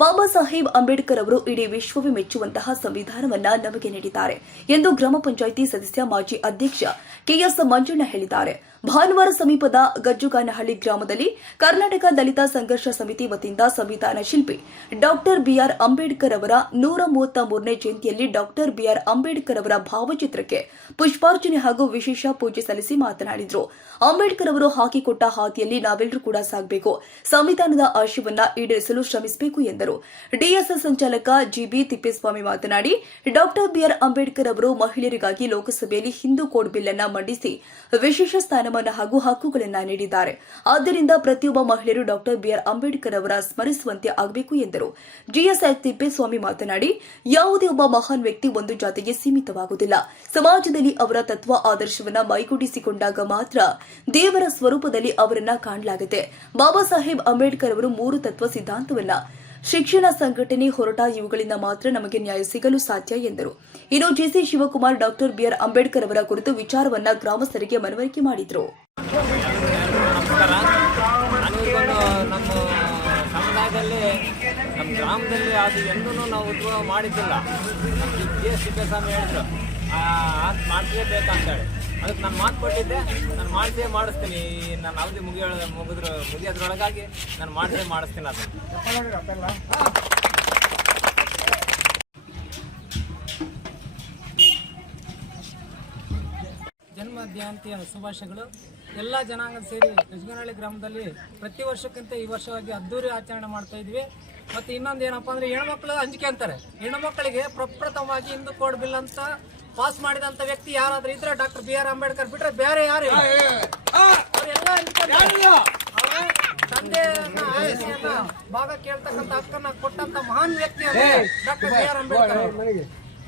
ಬಾಬಾ ಸಾಹೇಬ್ ಅಂಬೇಡ್ಕರ್ ಅವರು ಇಡೀ ವಿಶ್ವವೇ ಮೆಚ್ಚುವಂತಹ ಸಂವಿಧಾನವನ್ನ ನಮಗೆ ನೀಡಿದ್ದಾರೆ ಎಂದು ಗ್ರಾಮ ಪಂಚಾಯಿತಿ ಸದಸ್ಯ ಮಾಜಿ ಅಧ್ಯಕ್ಷ ಕೆಎಸ್ ಮಂಜಣ್ಣ ಹೇಳಿದ್ದಾರೆ. ಭಾನುವಾರ ಸಮೀಪದ ಗಜ್ಜುಗಾನಹಳ್ಳಿ ಗ್ರಾಮದಲ್ಲಿ ಕರ್ನಾಟಕ ದಲಿತ ಸಂಘರ್ಷ ಸಮಿತಿ ವತಿಯಿಂದ ಸಂವಿಧಾನ ಶಿಲ್ಪಿ ಡಾಕ್ಟರ್ ಬಿಆರ್ ಅಂಬೇಡ್ಕರ್ ಅವರ 133ನೇ ಜಯಂತಿಯಲ್ಲಿ ಡಾಕ್ಟರ್ ಬಿಆರ್ ಅಂಬೇಡ್ಕರ್ ಅವರ ಭಾವಚಿತ್ರಕ್ಕೆ ಪುಷ್ಪಾರ್ಚನೆ ಹಾಗೂ ವಿಶೇಷ ಪೂಜೆ ಸಲ್ಲಿಸಿ ಮಾತನಾಡಿದರು. ಅಂಬೇಡ್ಕರ್ ಅವರು ಹಾಕಿಕೊಟ್ಟ ಹಾದಿಯಲ್ಲಿ ನಾವೆಲ್ಲರೂ ಕೂಡ ಸಾಗಬೇಕು, ಸಂವಿಧಾನದ ಆಶಯವನ್ನ ಈಡೇರಿಸಲು ಶ್ರಮಿಸಬೇಕು ಎಂದರು. ಡಿಎಸ್ಎಸ್ ಸಂಚಾಲಕ ಜಿಬಿ ತಿಪ್ಪೇಸ್ವಾಮಿ ಮಾತನಾಡಿ, ಡಾಕ್ಟರ್ ಬಿಆರ್ ಅಂಬೇಡ್ಕರ್ ಅವರು ಮಹಿಳೆಯರಿಗಾಗಿ ಲೋಕಸಭೆಯಲ್ಲಿ ಹಿಂದೂ ಕೋಡ್ ಬಿಲ್ ಅನ್ನು ಮಂಡಿಸಿ ವಿಶೇಷ ಸ್ಥಾನಮಾನ ಹಾಗೂ ಹಕ್ಕುಗಳನ್ನು ನೀಡಿದ್ದಾರೆ. ಆದ್ದರಿಂದ ಪ್ರತಿಯೊಬ್ಬ ಮಹಿಳೆಯರು ಡಾಕ್ಟರ್ ಬಿಆರ್ ಅಂಬೇಡ್ಕರ್ ಅವರ ಸ್ಮರಿಸುವಂತೆ ಆಗಬೇಕು ಎಂದರು. ಜಿಎಸ್ಎಸ್ ತಿಪ್ಪೇಸ್ವಾಮಿ ಮಾತನಾಡಿ, ಯಾವುದೇ ಒಬ್ಬ ಮಹಾನ್ ವ್ಯಕ್ತಿ ಒಂದು ಜಾತಿಗೆ ಸೀಮಿತವಾಗುವುದಿಲ್ಲ. ಸಮಾಜದಲ್ಲಿ ಅವರ ತತ್ವ ಆದರ್ಶವನ್ನ ಮೈಗೂಡಿಸಿಕೊಂಡಾಗ ಮಾತ್ರ ದೇವರ ಸ್ವರೂಪದಲ್ಲಿ ಅವರನ್ನ ಕಾಣಲಾಗುತ್ತೆ. ಬಾಬಾ ಸಾಹೇಬ್ ಅಂಬೇಡ್ಕರ್ ಅವರು 3 ತತ್ವ ಸಿದ್ಧಾಂತವನ್ನ ಶಿಕ್ಷಣ, ಸಂಘಟನೆ, ಹೋರಾಟ ಇವುಗಳಿಂದ ಮಾತ್ರ ನಮಗೆ ನ್ಯಾಯ ಸಿಗಲು ಸಾಧ್ಯ ಎಂದರು. ಇನ್ನು G C Shivakumar doctor B R Ambedkar ಅವರ ಕುರಿತು ವಿಚಾರವನ್ನ ಗ್ರಾಮಸ್ಥರಿಗೆ ಮನವರಿಕೆ ಮಾಡಿದರು. ನಮ್ಮ ಸಮುದಾಯದಲ್ಲಿ ನಮ್ಮ ಗ್ರಾಮದಲ್ಲಿ ಅದು ಎಂದೂ ನಾವು ಉದ್ಭವ ಮಾಡಿದ್ದಿಲ್ಲ. ಸಿದ್ದಸ್ವಾಮಿ ಹೇಳಿದ್ರು ಮಾಡಿಸಲೇಬೇಕಂತೇಳಿ, ಅದಕ್ಕೆ ನಾನು ಮಾತು ಕೊಟ್ಟಿದ್ದೆ. ನಾನು ಮಾಡಿಸ್ತೀನಿ. ನಾನು ಅವಧಿ ಮುಗಿಯೋದ್ರೊಳಗಾಗಿ ನಾನು ಮಾಡಿಸ್ತೀನಿ. ಅದನ್ನು ಜನ್ಮ ಜಯಂತಿಯ ಶುಭಾಶಯಗಳು. ಎಲ್ಲ ಜನಾಂಗ ಸೇರಿ ಗಜ್ಜುಗಾನಹಳ್ಳಿ ಗ್ರಾಮದಲ್ಲಿ ಪ್ರತಿ ವರ್ಷಕ್ಕಿಂತ ಈ ವರ್ಷವಾಗಿ ಅದ್ದೂರಿ ಆಚರಣೆ ಮಾಡ್ತಾ ಇದ್ವಿ. ಮತ್ತು ಇನ್ನೊಂದು ಏನಪ್ಪ ಅಂದರೆ ಹೆಣ್ಮಕ್ಳು ಅಂಜಿಕೆ ಅಂತಾರೆ. ಹೆಣ್ಮಕ್ಳಿಗೆ ಪ್ರಪ್ರಥಮವಾಗಿ ಹಿಂದೂ ಕೋಡ್ ಬಿಲ್ ಅಂತ ಪಾಸ್ ಮಾಡಿದಂಥ ವ್ಯಕ್ತಿ ಯಾರಾದ್ರೂ ಇದ್ರೆ ಡಾಕ್ಟರ್ ಬಿಆರ್ ಅಂಬೇಡ್ಕರ್ ಬಿಟ್ರೆ ಬೇರೆ ಯಾರು ಇಲ್ಲ. ಅವರೆಲ್ಲ ತಂದೆಯನ್ನ ಆಸೆಯನ್ನ ಭಾಗ ಕೇಳ್ತಕ್ಕಂಥ ಹಕ್ಕನ್ನ ಕೊಟ್ಟಂತ ಮಹಾನ್ ವ್ಯಕ್ತಿ ಅಂದ್ರೆ ಡಾಕ್ಟರ್ ಬಿಆರ್ ಅಂಬೇಡ್ಕರ್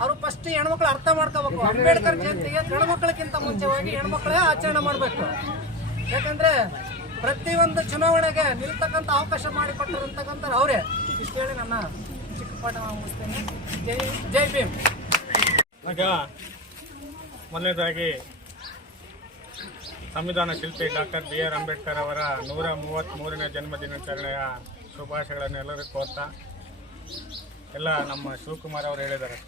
ಅವರು ಫಸ್ಟ್ ಹೆಣ್ಮಕ್ಳು ಅರ್ಥ ಮಾಡ್ಕೋಬೇಕು. ಅಂಬೇಡ್ಕರ್ ಜಯಂತಿಗೆ ಹೆಣ್ಮಕ್ಳಿಗಿಂತ ಮುಂಚೆವಾಗಿ ಹೆಣ್ಮಕ್ಳೇ ಆಚರಣೆ ಮಾಡಬೇಕು. ಯಾಕಂದ್ರೆ ಪ್ರತಿಯೊಂದು ಚುನಾವಣೆಗೆ ನಿಲ್ತಕ್ಕಂಥ ಅವಕಾಶ ಮಾಡಿಕೊಟ್ಟಿರ್ತಕ್ಕಂಥ ಅವರೇ. ಇಷ್ಟು ಹೇಳಿ ನನ್ನ ಚಿಕ್ಕ ಪಾಠ ಮುಗಿಸ್ತೇನೆ. ಜೈ ಭೀಮ್. ಈಗ ಮೊದಲನೇದಾಗಿ ಸಂವಿಧಾನ ಶಿಲ್ಪಿ ಡಾಕ್ಟರ್ ಬಿಆರ್ ಅಂಬೇಡ್ಕರ್ ಅವರ 133ನೇ ಜನ್ಮದಿನಾಚರಣೆಯ ಶುಭಾಶಯಗಳನ್ನು ಎಲ್ಲರೂ ಕೋರ್ತಾ, ಎಲ್ಲ ನಮ್ಮ ಶಿವಕುಮಾರ್ ಅವರು ಹೇಳಿದ್ದಾರೆ,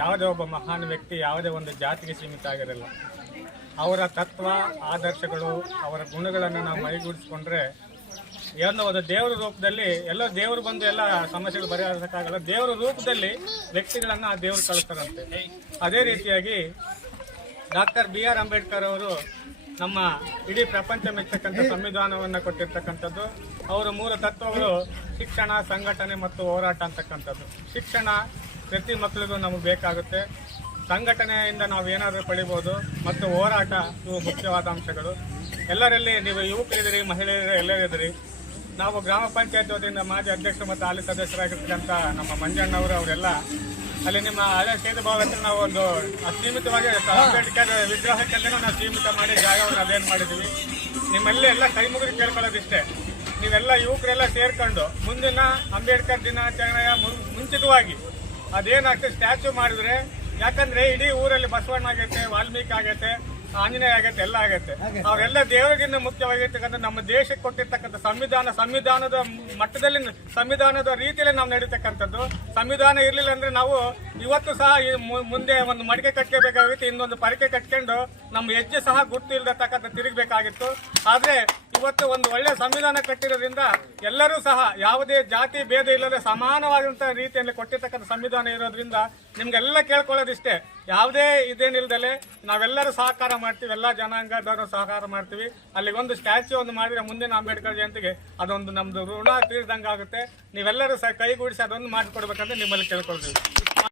ಯಾವುದೇ ಒಬ್ಬ ಮಹಾನ್ ವ್ಯಕ್ತಿ ಯಾವುದೇ ಒಂದು ಜಾತಿಗೆ ಸೀಮಿತ ಆಗಿರಲ್ಲ. ಅವರ ತತ್ವ ಆದರ್ಶಗಳು, ಅವರ ಗುಣಗಳನ್ನು ನಾವು ಮೈಗೂಡಿಸ್ಕೊಂಡ್ರೆ ಏನೋ ಒಂದು ದೇವರ ರೂಪದಲ್ಲಿ ಎಲ್ಲೋ ದೇವರು ಬಂದು ಎಲ್ಲ ಸಮಸ್ಯೆಗಳು ಪರಿಹರಿಸೋಕ್ಕಾಗಲ್ಲ. ದೇವರ ರೂಪದಲ್ಲಿ ವ್ಯಕ್ತಿಗಳನ್ನು ಆ ದೇವರು ಕಳಿಸ್ತಾರಂತೆ. ಅದೇ ರೀತಿಯಾಗಿ ಡಾಕ್ಟರ್ ಬಿಆರ್ ಅಂಬೇಡ್ಕರ್ ಅವರು ನಮ್ಮ ಇಡೀ ಪ್ರಪಂಚ ಮೆಚ್ಚತಕ್ಕಂಥ ಸಂವಿಧಾನವನ್ನು ಕೊಟ್ಟಿರ್ತಕ್ಕಂಥದ್ದು. ಅವರ 3 ತತ್ವಗಳು ಶಿಕ್ಷಣ, ಸಂಘಟನೆ ಮತ್ತು ಹೋರಾಟ ಅಂತಕ್ಕಂಥದ್ದು. ಶಿಕ್ಷಣ ಪ್ರತಿ ಮಕ್ಕಳಿಗೂ ನಮಗೆ ಬೇಕಾಗುತ್ತೆ. ಸಂಘಟನೆಯಿಂದ ನಾವು ಏನಾದರೂ ಪಡಿಬೋದು. ಮತ್ತು ಹೋರಾಟ ಇವು ಮುಖ್ಯವಾದ ಅಂಶಗಳು. ಎಲ್ಲರಲ್ಲಿ ನೀವು ಯುವಕರಿದ್ದೀರಿ, ಮಹಿಳೆಯರು ಎಲ್ಲರಿದ್ದೀರಿ. ನಾವು ಗ್ರಾಮ ಪಂಚಾಯತ್ ವತಿಯಿಂದ ಮಾಜಿ ಅಧ್ಯಕ್ಷರು ಮತ್ತು ಹಾಲಿ ಸದಸ್ಯರಾಗಿರ್ತಕ್ಕಂಥ ನಮ್ಮ ಮಂಜಣ್ಣವರು ಅವರೆಲ್ಲ ಅಲ್ಲಿ ನಿಮ್ಮ ಹಳೆ ಸೇತುಭಾವ ಹತ್ರ ನಾವು ಒಂದು ಸೀಮಿತವಾಗಿ ಅಂಬೇಡ್ಕರ್ ವಿಗ್ರಹಕ್ಕೆ ನಾವು ಸೀಮಿತ ಮಾಡಿ ಜಾಗವನ್ನು ಅದೇನು ಮಾಡಿದ್ದೀವಿ. ನಿಮ್ಮಲ್ಲಿ ಎಲ್ಲ ಕೈ ಮುಗಿದು ಕೇಳ್ಕೊಳ್ಳೋದಿಷ್ಟೇ, ನೀವೆಲ್ಲ ಯುವಕರೆಲ್ಲ ಸೇರ್ಕೊಂಡು ಮುಂದಿನ ಅಂಬೇಡ್ಕರ್ ದಿನಾಚರಣೆಯ ಮುಂಚಿತವಾಗಿ ಅದೇನಾಗ್ತದೆ ಸ್ಟ್ಯಾಚ್ಯೂ ಮಾಡಿದ್ರೆ, ಯಾಕಂದ್ರೆ ಇಡೀ ಊರಲ್ಲಿ ಬಸವಣ್ಣ ಆಗೈತೆ, ವಾಲ್ಮೀಕಿ ಆಗೈತೆ, ಆಂಜನೇಯ ಆಗತ್ತೆ, ಎಲ್ಲ ಆಗತ್ತೆ. ಅವರೆಲ್ಲ ದೇವರಿಗಿಂತ ಮುಖ್ಯವಾಗಿರ್ತಕ್ಕಂಥ ನಮ್ಮ ದೇಶಕ್ಕೆ ಕೊಟ್ಟಿರ್ತಕ್ಕಂಥ ಸಂವಿಧಾನದ ಮಟ್ಟದಲ್ಲಿ, ಸಂವಿಧಾನದ ರೀತಿಯಲ್ಲಿ ನಾವು ನಡೀತಕ್ಕಂಥದ್ದು. ಸಂವಿಧಾನ ಇರಲಿಲ್ಲ ಅಂದ್ರೆ ನಾವು ಇವತ್ತು ಸಹ ಮುಂದೆ ಒಂದು ಮಡಿಕೆ ಕಟ್ಕೋಬೇಕಾಗಿತ್ತು, ಇನ್ನೊಂದು ಪರಿಕೆ ಕಟ್ಕೊಂಡು ನಮ್ಮ ಹೆಜ್ಜೆ ಸಹ ಗುರ್ತು ಇಲ್ಲದಕ್ಕಂಥ ತಿರುಗಬೇಕಾಗಿತ್ತು. ಆದ್ರೆ ಇವತ್ತು ಒಂದು ಒಳ್ಳೆ ಸಂವಿಧಾನ ಕಟ್ಟಿರೋದ್ರಿಂದ ಎಲ್ಲರೂ ಸಹ ಯಾವುದೇ ಜಾತಿ ಭೇದ ಇಲ್ಲದೆ ಸಮಾನವಾದಂತಹ ರೀತಿಯಲ್ಲಿ ಕೊಟ್ಟಿರ್ತಕ್ಕಂಥ ಸಂವಿಧಾನ ಇರೋದ್ರಿಂದ ನಿಮ್ಗೆಲ್ಲ ಕೇಳ್ಕೊಳ್ಳೋದಿಷ್ಟೇ, ಯಾವುದೇ ಇದೇನಿಲ್ದಲೆ ನಾವೆಲ್ಲರೂ ಸಹಕಾರ ಮಾಡ್ತೀವಿ, ಎಲ್ಲ ಜನಾಂಗದವರು ಸಹಕಾರ ಮಾಡ್ತೀವಿ. ಅಲ್ಲಿಗೊಂದು ಸ್ಟ್ಯಾಚ್ಯೂ ಒಂದು ಮಾಡಿದ್ರೆ ಮುಂದಿನ ಅಂಬೇಡ್ಕರ್ ಜಯಂತಿಗೆ ಅದೊಂದು ನಮ್ದು ಋಣ ತೀರ್ದಂಗೆ ಆಗುತ್ತೆ. ನೀವೆಲ್ಲರೂ ಸಹ ಕೈಗೂಡಿಸಿ ಅದೊಂದು ಮಾಡಿಕೊಡ್ಬೇಕಂತ ನಿಮ್ಮಲ್ಲಿ ಕೇಳ್ಕೊಳ್ತೀವಿ.